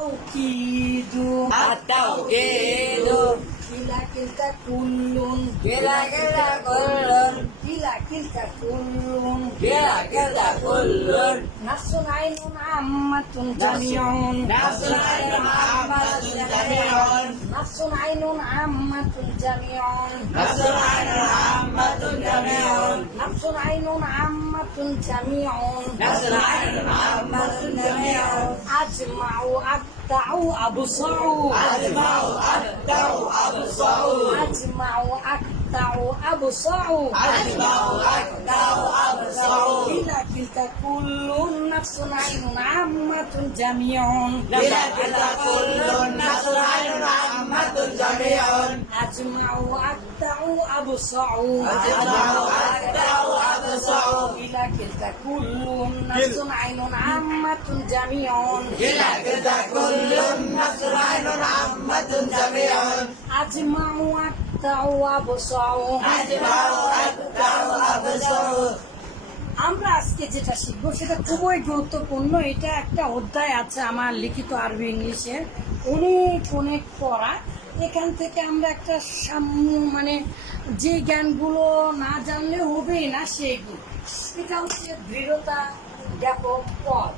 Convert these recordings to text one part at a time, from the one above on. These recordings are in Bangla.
التوكيد التوكيد كلا كلتا كل كلا كلا كل كلا كلتا كل كلا كلا كل نفس عين عامة جميع نفس العين عامة جميع نفس عين عامة جميع نفس العين عامة جميع نفس عين عامة جميع نفس العين عامة جميع أجمع أبدع أبصع أجمع أبدع أبصع أجمع أبدع أبصع أجمع أبدع أبصع كلا كلتا كل نفس عين عامة جميع. كلا كلا كل نفس العين عامة جميع. أجمع أبدع أبصع أجمع أبدع أبصع كلا كلتا كل. نفس عين عامة جميع. كلا كلا كل نفس العين عامة جميع. أجمع أبدع أبصع أجمع أبدع أبصع আমরা আজকে যেটা শিখবো সেটা খুবই গুরুত্বপূর্ণ এটা একটা অধ্যায় আছে আমার লিখিত আরবি ইংলিশে অনেক অনেক পড়া এখান থেকে আমরা একটা সাম্য মানে যে জ্ঞানগুলো না জানলে হবেই না সেইগুলো এটা হচ্ছে দৃঢ়তা জ্ঞাপক পদ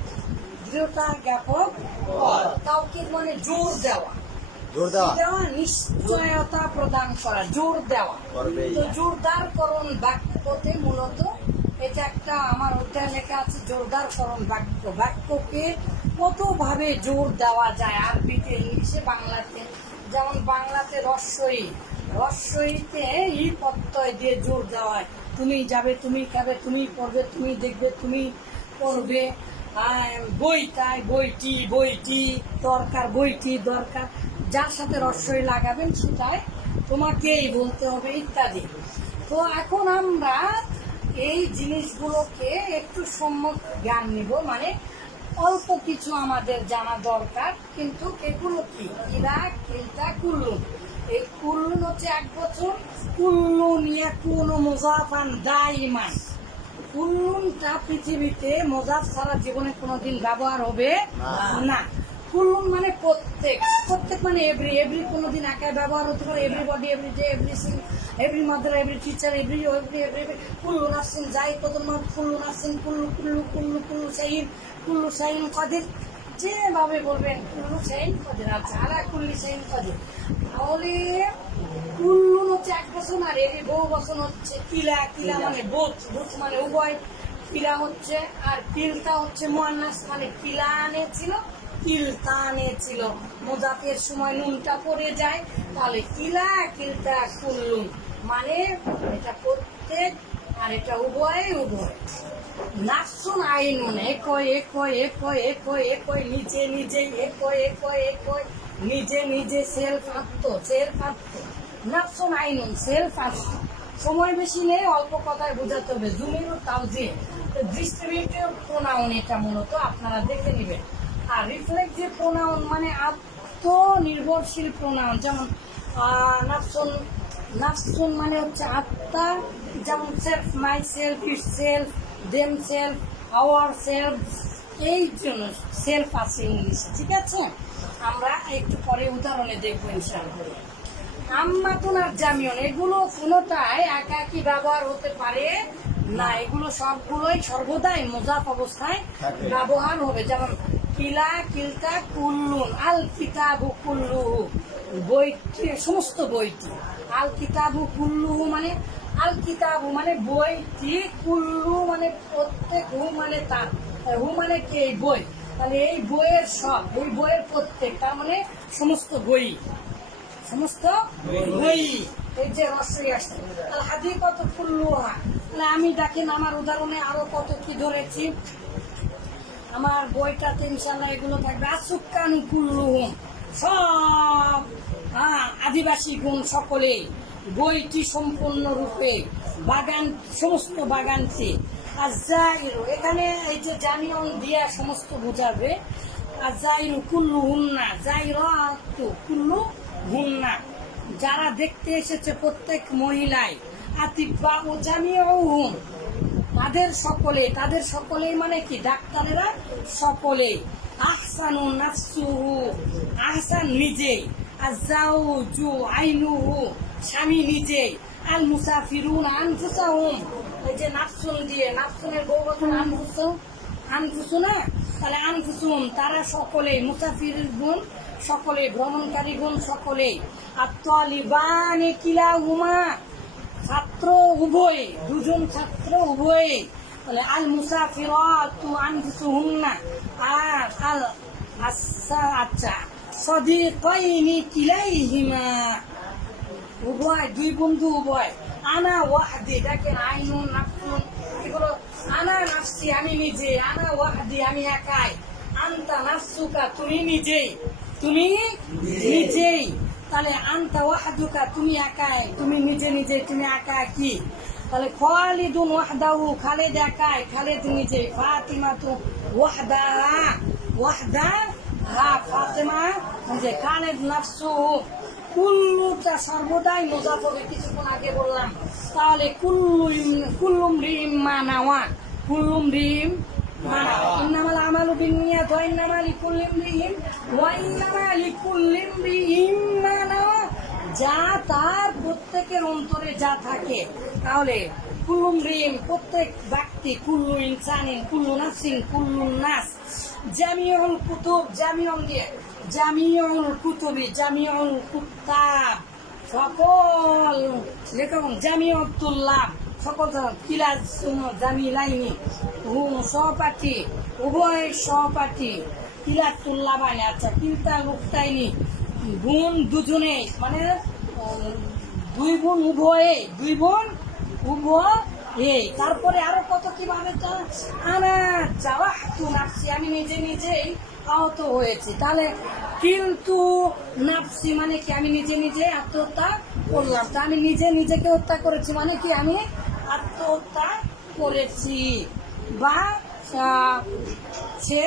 দৃঢ়তা জ্ঞাপক পদ কাউকে মানে জোর দেওয়া জোর দেওয়া। নিশ্চয়তা প্রদান করা জোর দেওয়া। তো জোরদারকরণ বাক্যতে মূলত এটা একটা আমার অধ্যায় লেখা আছে জোরদারকরণ বাক্য। বাক্যকে কত ভাবে জোর দেওয়া যায় আরবিতে ইংলিশে বাংলাতে? যেমন বাংলাতে রস্যই। রস্যইতে ই প্রত্যয় দিয়ে জোর দেওয়া হয়। তুমি যাবে তুমি খাবে তুমি পড়বে তুমি দেখবে তুমি পড়বে। বইটাই বইটি বইটি, দরকার বইটি দরকার। যার সাথে রস্যই লাগাবেন সেটাই তোমাকেই বলতে হবে ইত্যাদি। তো এখন আমরা এই জিনিসগুলোকে একটু সম্যক জ্ঞান নিব। মানে অল্প কিছু আমাদের জানা দরকার, কিন্তু এগুলো কি? ইরা কিলতা কুল্লুন এই কুল্লুন হচ্ছে এক বছর। কুল্লুন ইয়াকুনু মুজাফান দাইমান কুল্লুনটা পৃথিবীতে মজার ছাড়া জীবনে কোনোদিন ব্যবহার হবে না। কুল্লুন মানে প্রত্যেক প্রত্যেক মানে এভরি এভরি কোনোদিন একাই ব্যবহার হতে পারে। Everybody every day every Singh every mother every teacher every every every কুল্লু নাসিন যাই কত মাস কুল্লু নাসিন কুল্লু কুল্লু কুল্লু কুল্লু সাইন কুল্লু সাইন কাদের? যেভাবে বলবেন, কুল্লু সাইন কাদের? আচ্ছা আলা কুল্লি সাইন কাদের? তাহলে কুল্লুন হচ্ছে এক বছর আর এভরি বহু বছর হচ্ছে কিলা কিলা মানে বোধ বোধ মানে উভয়। কিলা হচ্ছে আর কিলতা হচ্ছে মোয়ান্নাস মানে কিলা আনেছিল কিলতা আনেছিল মোজাফের সময় নুনটা পড়ে যায় তাহলে কিলা কিলতা কুল্লুন মানে এটা প্রত্যেক আর এটা উভয় উভয়। নাফসুন আইনুন একই একই একই একই একই নিজে নিজে একই একই একই নিজে নিজে সেলফ আত্ম সেলফ আত্ম নাফসুন আইনুন সেলফ আত্ম সময় বেশি নেই, অল্প কথায় বোঝাতে হবে। জুমিরু তাওজি ডিস্ট্রিবিউটিভ প্রোনাউন এটা মূলত আপনারা দেখে নেবেন। আর রিফ্লেক্টিভ প্রোনাউন মানে আত্মনির্ভরশীল প্রোনাউন যেমন নাফসুন নাফসুন মানে হচ্ছে আত্মা, যেমন self my self it self them self our self এই জন্য সেলফ আছে ইংলিশে, ঠিক আছে? আমরা একটু পরে উদাহরণে দেখব ইনশাআল্লাহ। আম্মাতুন আর জামিয়ন এগুলো কোনোটাই একাকি ব্যবহার হতে পারে না। এগুলো সবগুলোই সর্বদাই মোজাফ অবস্থায় ব্যবহার হবে। যেমন কিলা কিলতা কুল্লুন আল কিতাবু কুল্লুহু বইটি সমস্ত বইটি। আল কিতাবু কুল্লুহু মানে আল কিতাবু মানে বইটি কুল্লু মানে প্রত্যেক হু মানে তার হু মানে কি? এই বই। মানে এই বইয়ের সব এই বইয়ের প্রত্যেক তার মানে সমস্ত বই। সমস্ত বই যে রসই আসছে। আর হাদি কত ফুল্লুহা তাহলে আমি দেখেন আমার উদাহরণে আরও কত কি ধরেছি। আমার বইটাতে ইনশাল্লাহ এগুলো থাকবে। আসুকানু কুল্লুহুম সব হ্যাঁ আদিবাসী গুণ সকলে। বইটি সম্পূর্ণরূপে বাগান সমস্ত বাগানটি। আর জাইরো এখানে এই যে জানিয়ন দিয়া সমস্ত বোঝাবে। আর জাইরু কুল্লু হুন্না জাইরো কুল্লু যারা দেখতে এসেছে প্রত্যেক মহিলাই আতিব্বা ও জামিও হুম তাদের সকলে, তাদের সকলেই মানে কি? ডাক্তারেরা সকলেই। আহসানু নাফসুহু, আহসান নিজেই। আজাউজু আইনুহু, স্বামী নিজেই। আল মুসাফিরুন আনফুসাহুম। এই যে নাফসুন দিয়ে, নাফসুনের বহু বছর আনফুসু। আনফুসু না? তাহলে আনফুসুম তারা সকলে মুসাফির গুণ সকলে ভ্রমণকারী গুণ সকলে। আর তলিবানে কিলা হুমা ছাত্র উভয়ে, দুজন ছাত্র উভয়ে। তাহলে আল মুসাফিরাতু আনফুসুহুন্না। আর আল আচ্ছা আচ্ছা সদিকাইনি কিলাইহিমা। উভয়, দুই বন্ধু উভয়। আনা ওয়াহদি, দেখেন আইনুন, নাফসুন। এগুলো, আনা নাফসি আমি নিজে, আনা ওয়াহদি আমি একাই। আন্তা নাফসুকা, তুমি নিজেই। তুমি নিজেই। তাহলে আন্তা ওয়াহদুকা, তুমি একাই। তুমি নিজে নিজে, তুমি একা কি? তাহলে খালিদুন ওয়াহদাহু, খালেদ একাই, খালেদ নিজে। ফাতিমা তো ওয়াহদা ওয়াহদা হা, ফাতেমা নিজে। খালেদ নাফসু কুল্লুটা সর্বদাই মোজাফ কিছুক্ষণ আগে বললাম। তাহলে কুল্লু কুল্লুম রিম মানাওয়া কুল্লুম রিম যা তার প্রত্যেকের অন্তরে যা থাকে। তাহলে কুল্লুম রিম প্রত্যেক ব্যক্তি, কুল্লু ইনসানিন, কুল্লু নাসিন কুল্লু নাস। জামিউল কুতুব, জামিউল দিয়ে জামিউল কুতুবি, জামিউল কুত্তাব। সকল লেখক জামিউতুল্লাহ সকল কিলাস জামি, লাইনি, হুম, সহপাঠী, উভয় সহপাঠী কিলাতুল্লাহ মানে আচ্ছা কিলতা লুকতাইনি বোন দুজনে মানে দুই বোন উভয়ে, দুই বোন উভয়। এই তারপরে আরও কত কীভাবে আনা যাওয়া তু নাফসি, আমি নিজে নিজেই আহত হয়েছি। তাহলে কিন্তু নাপসি মানে কি? আমি নিজে নিজে আত্মহত্যা করলাম। তা আমি নিজে নিজেকে হত্যা করেছি মানে কি? আমি আত্মহত্যা করেছি বা আহ, সে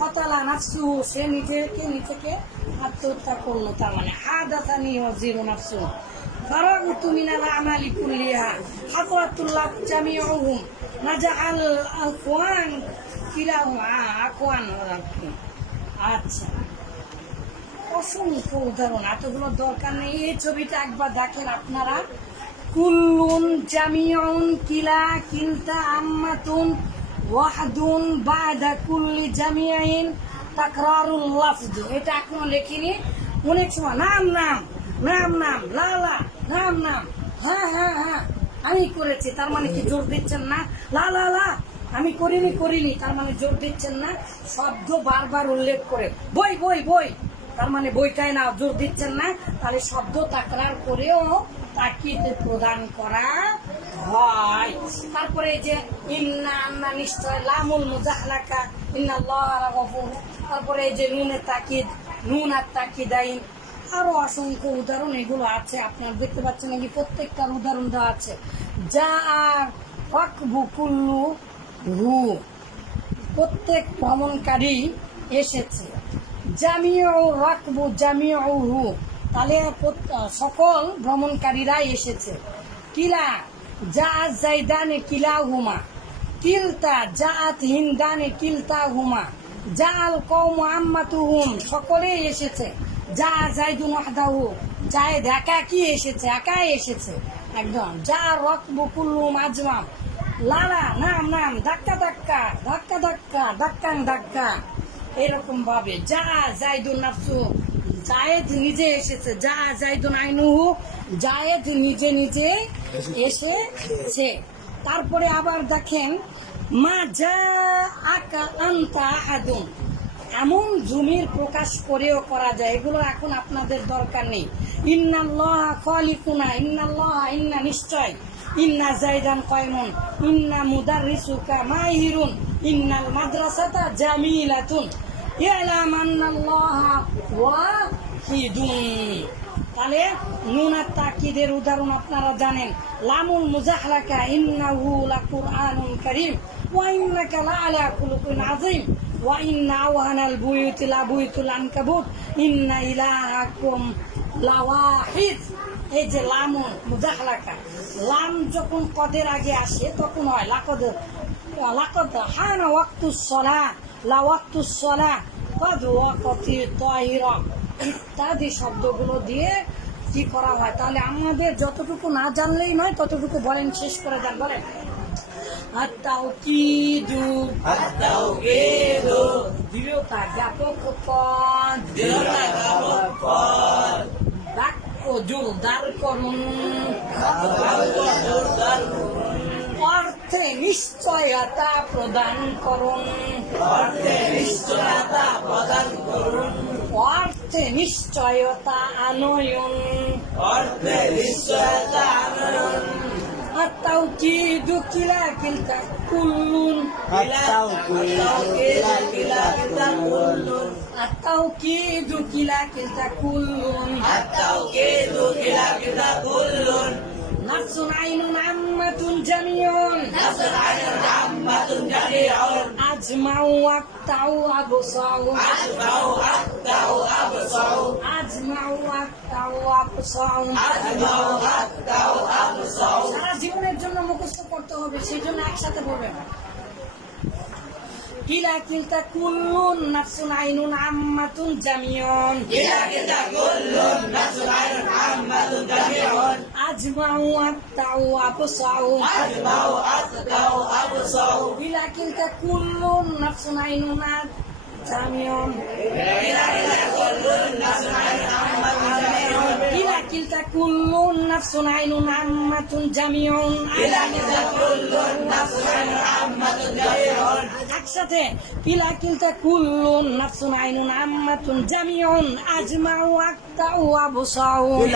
কতলা নাফসু সে নিজেকে নিজেকে আত্মহত্যা করলো তার মানে হাদাতানি ওয়াজিরু নাফসু فرغت من الأعمال كلها حضرة الله جميعهم نجح الأخوان كلاهم آه، أخوان আচ্ছা অসংখ্য উদাহরণ এতগুলো দরকার নেই এই ছবিটা একবার দেখেন আপনারা কুল্লুন জামিউন কিলা কিলতা আম্মাতুন ওয়াহদুন বাদা কুল্লি জামিয়াইন তাকরারুল লাফজ। এটা এখনও লেখিনি। অনেক সময় নাম নাম নাম নাম, লা লা, নাম নাম। হ্যাঁ হ্যাঁ হ্যাঁ আমি করেছি, তার মানে কি জোর দিচ্ছেন না? লা লা লা। আমি করিনি করিনি, তার মানে জোর দিচ্ছেন না। শব্দ বারবার উল্লেখ করে। বই বই বই। তার মানে বইটাই না জোর দিচ্ছেন না। তাহলে শব্দ তাকরার করেও তাকিদ প্রদান করা হয়। তারপরে যে, ইন্না আন্না নিশ্চয় লামুল মুজাহলাকা ইন্না তারপরে যে নুনের তাকিদ, নুন আর তাকিদাইন। আরও অসংখ্য উদাহরণ এগুলো আছে। আপনারা দেখতে পাচ্ছেন নাকি প্রত্যেকটার উদাহরণ দেওয়া আছে। যা আর ফাকবু কুল্লু হু। প্রত্যেক ভ্রমণকারী এসেছে। জামিও রাকবু জামিও হু। তাহলে সকল ভ্রমণকারীরা এসেছে। কিলা যা জাইদানে কিলা হুমা কিলতা জাআত হিন্দানে কিলতা হুমা জাল কৌম আম্মাতুহুম সকলেই এসেছে। যা জাইদুন ওয়াহদাহু, জায়েদ একা কি এসেছে? একাই এসেছে। একদম, যা রকবু কুল্লুম আজমাম লালা, নাম নাম, ধাক্কা ধাক্কা ধাক্কা ধাক্কা, ধাক্কাং, ধাক্কা। এরকম ভাবে যা জাইদুন নাফসু জায়েদ নিজে এসেছে। যা জাইদুন আইনুহু, জায়েদ নিজে নিজে এসেছে। তারপরে আবার দেখেন, মা যা আকা আন্তা আহাদুন এমন জমির প্রকাশ করেও করা যায়। এগুলো এখন আপনাদের দরকার নেই। ইন্নাল্লাহ খালিকুনা, ইন্নাল্লাহ ইন্না নিশ্চয়। ইন্না জাইদান কয়মন ইন্না মুদাররিসুকা মাহিরুন। ইন্নাল মাদ্রাসাতা জামিলাতুন। ইয়ালাম আন্নাল্লাহ ওয়াহিদুন তাহলে নুন তাকিদের উদাহরণ আপনারা জানেন। লামুল মুজাহলাকা ইন্নাহু লাকুরআনুন কারীম। ওয়া ইন্নাকা লাআলা খুলুকিন আযীম। ওয়া ইন্না আওহানাল বুয়ুতি লাবুয়ুতুল আনকাবুত। ইন্না ইলাহাকুম লাওয়াহিদ। এই যে লামুন মুজাহলাকা। লাম যখন কদের আগে আসে, তখন হয় লাকদ লাকদ হানা ওয়াক্তুস সলা লাওয়াক্তুসলা কদ ওয়াকতি তহিরা ইত্যাদি শব্দগুলো দিয়ে কি করা হয়? তাহলে আমাদের যতটুকু না জানলেই নয় ততটুকু বলেন শেষ করে দেন বলেন। আত্মাউকিদু। আত্মাউকিদু। দৃঢ়তা জ্ঞাপক পদ। দৃঢ়তা জ্ঞাপক পদ। বাক্য জোরদার করুন। বাক্য জোরদার করুন। অর্থে নিশ্চয়তা প্রদান করুন অর্থে নিশ্চয়তা প্রদান করুন অর্থে নিশ্চয়তা আনয়ন অর্থে নিশ্চয়তা আনয়ন التوكيد كلا كلتا كل التوكيد كلا كلا كل التوكيد كلا كلتا كل التوكيد كلا كلا كل نفس عين عامة جميع نصر عين عامة جميع أجمع وقطع أبصع أجمع أقطع أبصع أجمع وقطع أبصع أجمع أقطع أبصع সারা জীবনের জন্য মুখস্থ করতে হবে সেই জন্য একসাথে বলবেন إلا كلتا كل نفس عين عامة جميع إلا كلتا كل نفس عين عامة جميع أجمعوا أتعوا أبصعوا أجمعوا أتعوا أبصعوا إلا كلتا كل نفس عين جميع إلا كلتا كل نفس عين عامة جميع إلا كلتا كل نفس عين عامة جميع إلا كلتا كل نفس عين عامة جميع একসাথে কিলা কিলতা কুল্লুন নাফসুন আইনুন আম্মাতুন জামিউন আজমাউ আক্তাউ আবসাউ